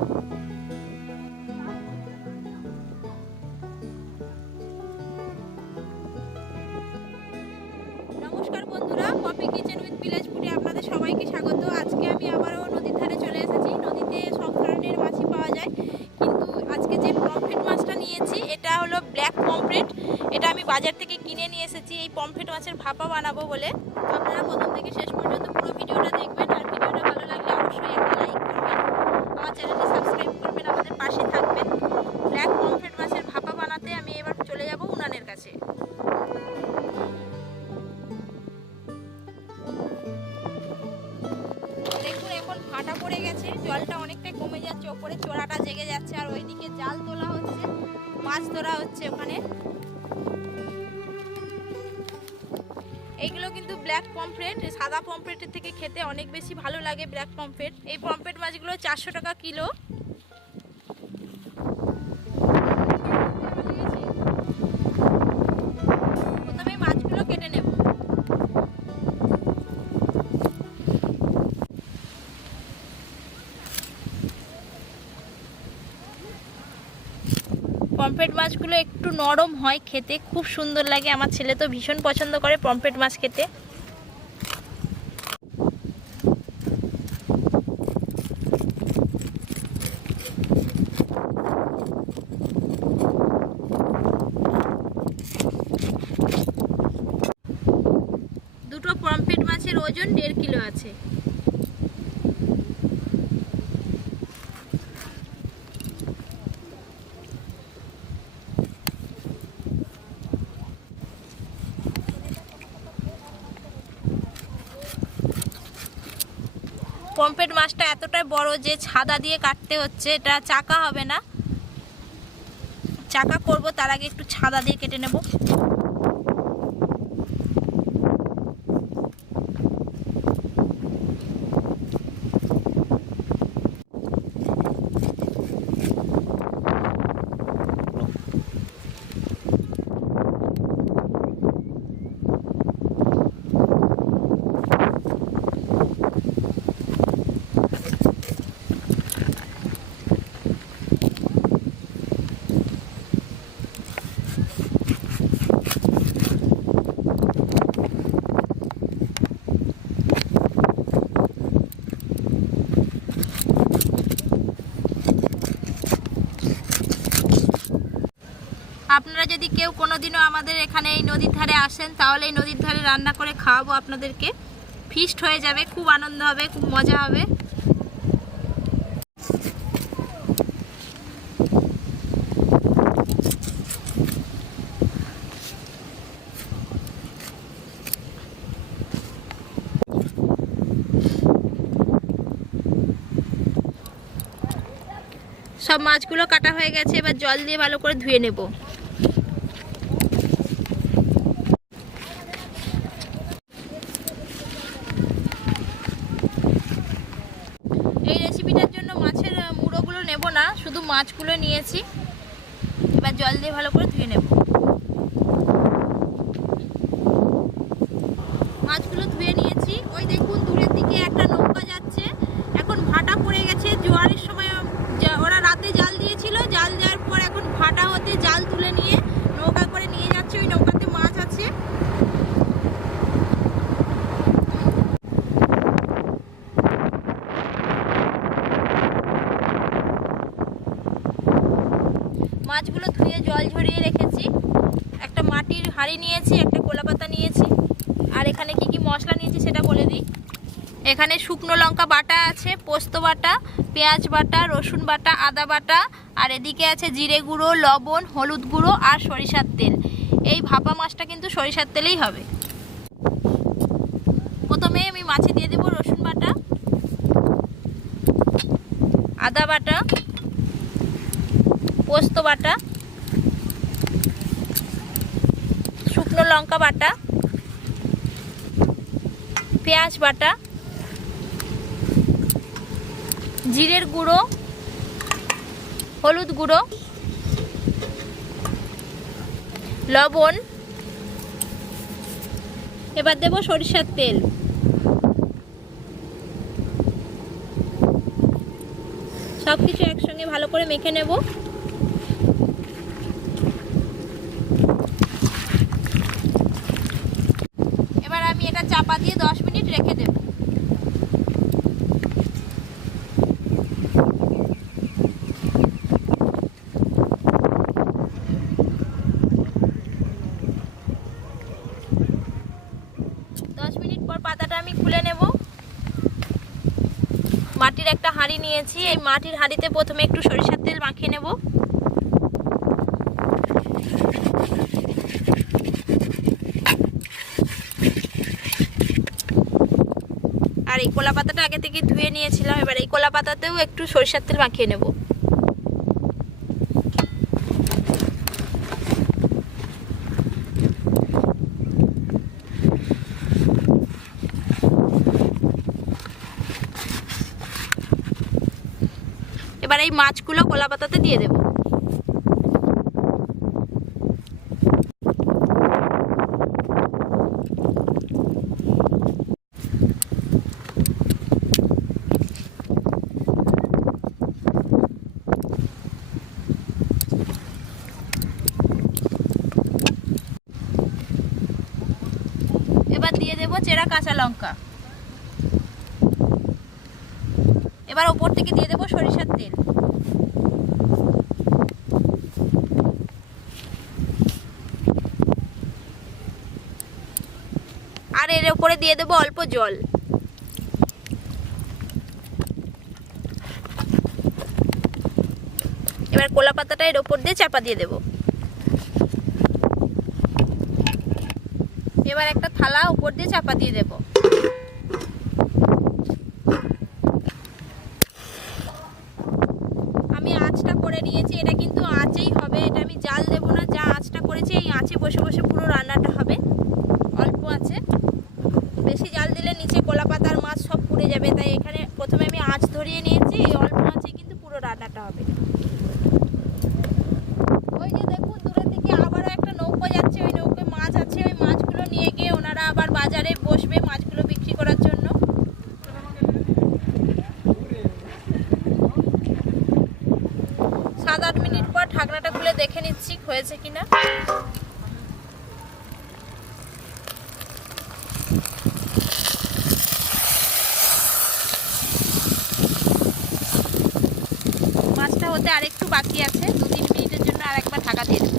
নমস্কার বন্ধুরা, poppy kitchen with village ফুডে আপনাদের সবাইকে স্বাগত। আজকে আমি আবারও নদীর ধারে চলে এসেছি। নদীতে সব ধরনের মাছই পাওয়া যায়, কিন্তু আজকে যে পমফ্রেট মাছটা নিয়েছি এটা হলো ব্ল্যাক পমফ্রেট। এটা আমি বাজার থেকে কিনে নিয়ে এসেছি এই পমফ্রেট মাছের ভাপা বানাবো বলে। আপনারা প্রথম থেকে শেষ পর্যন্ত পুরো ভিডিওটা দেখবেন, আর ভিডিওটা ভালো লাগলে অবশ্যই একটা লাইক করবেন, আমার চ্যানেলটি সাবস্ক্রাইব করবেন, আমাদের পাশে থাকবেন। ব্ল্যাক পমফ্রেট মাছের ভাপা বানাতে আমি এবার চলে যাব উনানের কাছে। দেখুন এখন ভাটা পড়ে গেছে, জলটা অনেকটাই কমে যাচ্ছে, ওপরে চোরাটা জেগে যাচ্ছে, আর ওইদিকে জাল তোলা হচ্ছে, মাছ ধরা হচ্ছে ওখানে। এইগুলো কিন্তু ব্ল্যাক পমফ্রেট, সাদা পমফ্রেটের থেকে খেতে অনেক বেশি ভালো লাগে ব্ল্যাক পমফ্রেট। এই পমফ্রেট মাছগুলো 400 টাকা কিলো। প্রথমে মাছগুলো কেটে নেব। পমফ্রেট মাছগুলো একটু নরম হয়, খেতে খুব সুন্দর লাগে। আমার ছেলে তো ভীষণ পছন্দ করে পমফ্রেট মাছ খেতে। দুটো পমফ্রেট মাছের ওজন 1.5 কিলো আছে। পমফ্রেট মাছটা এতটাই বড় যে ছাদা দিয়ে কাটতে হচ্ছে, এটা চাকা হবে না। চাকা করব তার আগে একটু ছাদা দিয়ে কেটে নেব। আপনারা যদি কেউ কোনোদিনও আমাদের এখানে এই নদীর ধারে আসেন, তাহলে এই নদীর ধারে রান্না করে খাওয়াবো আপনাদেরকে। ফিস্ট হয়ে যাবে, খুব আনন্দ হবে, খুব মজা হবে। সব মাছগুলো কাটা হয়ে গেছে, এবার জল দিয়ে ভালো করে ধুয়ে নেব। এই রেসিপিটার জন্য মাছের মুড়োগুলো নেব না, শুধু মাছগুলো নিয়েছি। এবার জল দিয়ে ভালো করে ধুয়ে নেব। মাছগুলো ধুয়ে নিয়েছি। ওই দেখুন দূরের দিকে একটা নৌকা যাচ্ছে। এখন ভাটা পড়ে গেছে, জোয়ারের সময় ওরা রাতে জাল দিয়েছিল, জাল দেওয়ার পর এখন ভাটা হতে জাল তুলে নিয়ে নৌকা করে নিয়ে যাচ্ছে। ওই নৌকাতে মাছ আছে। মাছগুলো ধুয়ে জল ঝরিয়ে রেখেছি। একটা মাটির হাঁড়ি নিয়েছি, একটা কলাপাতা নিয়েছি, আর এখানে কি কি মশলা নিয়েছি সেটা বলে দিই। এখানে শুকনো লঙ্কা বাটা আছে, পোস্ত বাটা, পেঁয়াজ বাটা, রসুন বাটা, আদা বাটা, আর এদিকে আছে জিরে গুঁড়ো, লবণ, হলুদ গুঁড়ো আর সরিষার তেল। এই ভাপা মাছটা কিন্তু সরিষার তেলেই হবে। প্রথমে আমি মাছে দিয়ে দেবো রসুন বাটা, আদা বাটা, পোস্ত বাটা, শুকনো লঙ্কা বাটা, পেঁয়াজ বাটা, জিরের গুঁড়ো, হলুদ গুঁড়ো, লবণ। এবার দেব সরিষার তেল। সব কিছু একসঙ্গে ভালো করে মেখে নেব। এবার আমি এটা চাপা দিয়ে 10 মিনিট রেখে দেব। পাতাটা আমি খুলে নেব। মাটির একটা হাঁড়ি নিয়েছি, এই মাটির হাঁড়িতে প্রথমে একটু সরিষার তেল মাখিয়ে নেব। আর এই কলা পাতাটা আগে থেকে ধুয়ে নিয়েছিলাম, এবার এই কলা পাতাতেও একটু সরিষার তেল মাখিয়ে নেব। এবার এই মাছগুলো কলা পাতাতে দিয়ে দেব। এবার দিয়ে দেব চেরা কাঁচা লঙ্কা। এবার উপর থেকে দিয়ে দেব সরিষার তেল। আর এর উপরে দিয়ে দেব অল্প জল। এবার কলা পাতাটা এর উপর দিয়ে চাপা দিয়ে দেব। এবার একটা থালা উপর দিয়ে চাপা দিয়ে দেব। আমি আঁচটা করে নিয়েছি, এটা কিন্তু আঁচেই হবে, এটা আমি জাল দেব না। যা আঁচটা করেছি এই আঁচে বসে বসে পুরো রান্নাটা হবে। অল্প আছে, বেশি জাল দিলে নিচে কলা পাতার মাছ সব পুড়ে যাবে, তাই এখানে প্রথমে আমি আঁচ ধরিয়ে নিয়েছি। এই অল্প আঁচে কিন্তু পুরো রান্নাটা হবে। ওই যে দেখুন দূরের দিকে আবারও একটা নৌকো যাচ্ছে, ওই নৌকোয় মাছ আছে। ওই মাছগুলো নিয়ে গিয়ে ওনারা আবার বাজারে বসবে মাছগুলো বিক্রি করার জন্য। 7-8 মিনিট পর ঢাকনাটা খুলে দেখে নিচ্ছি হয়েছে কিনা। মাছটা হতে আরেকটু বাকি আছে, 2-3 মিনিটের জন্য আর একবার ঢাকা দিয়ে দেব।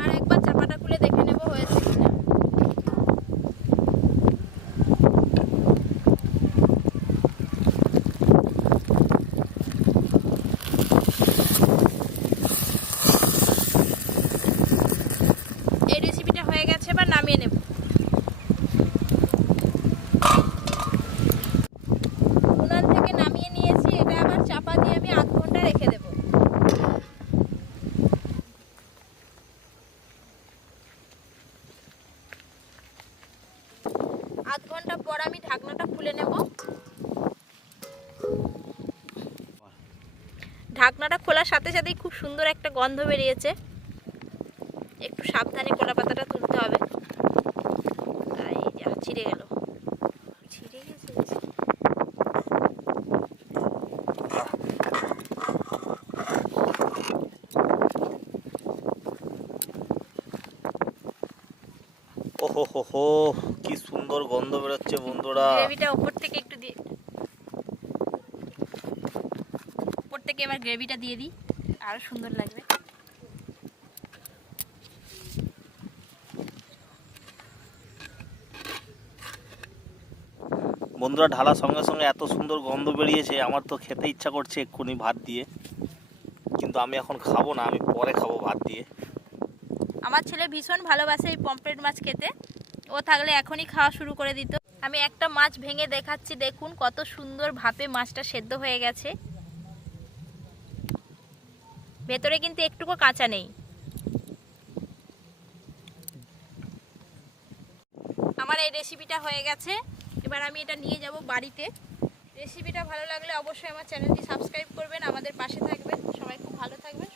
আর একবার চাপাটা খুলে দেখে নেব হয়েছে কিনা। এই রেসিপিটা হয়ে গেছে, এবার নামিয়ে নেব। উনান থেকে নামিয়ে নিয়েছি, এটা আবার চাপা দিয়ে আমি 8 ঘন্টা রেখে দেব। 8 ঘন্টা পর আমি ঢাকনাটা খুলে নেব। ঢাকনাটা খোলার সাথে সাথেই খুব সুন্দর একটা গন্ধ বেরিয়েছে। একটু সাবধানে কলা পাতাটা তুলতে হবে। এই যা ছিঁড়ে গেল, ছিঁড়ে গেছে। ওহো হো হো, কি সুন্দর গন্ধ বেরোচ্ছে বন্ধুরা। গ্রেভিটা উপর থেকে একটু দিয়ে, উপর থেকে এবার গ্রেভিটা দিয়ে দিই, আরো সুন্দর লাগবে। বন্ধুরা ঢালার সঙ্গে সঙ্গে এত সুন্দর গন্ধ বেরিয়েছে, আমার তো খেতে ইচ্ছা করছে এক্ষুনি ভাত দিয়ে। কিন্তু আমি এখন খাবো না, আমি পরে খাবো ভাত দিয়ে। আমার ছেলে ভীষণ ভালোবাসে এই পমফ্রেট মাছ খেতে, ও থাকলে এখনই খাওয়া শুরু করে দিত। আমি একটা মাছ ভেঙে দেখাচ্ছি, দেখুন কত সুন্দর ভাপে মাছটা সেদ্ধ হয়ে গেছে। ভেতরে কিন্তু একটুকু কাঁচা নেই। আমার এই রেসিপিটা হয়ে গেছে, এবার আমি এটা নিয়ে যাব বাড়িতে। রেসিপিটা ভালো লাগলে অবশ্যই আমার চ্যানেলটি সাবস্ক্রাইব করবেন, আমাদের পাশে থাকবেন। সবাই খুব ভালো থাকবেন।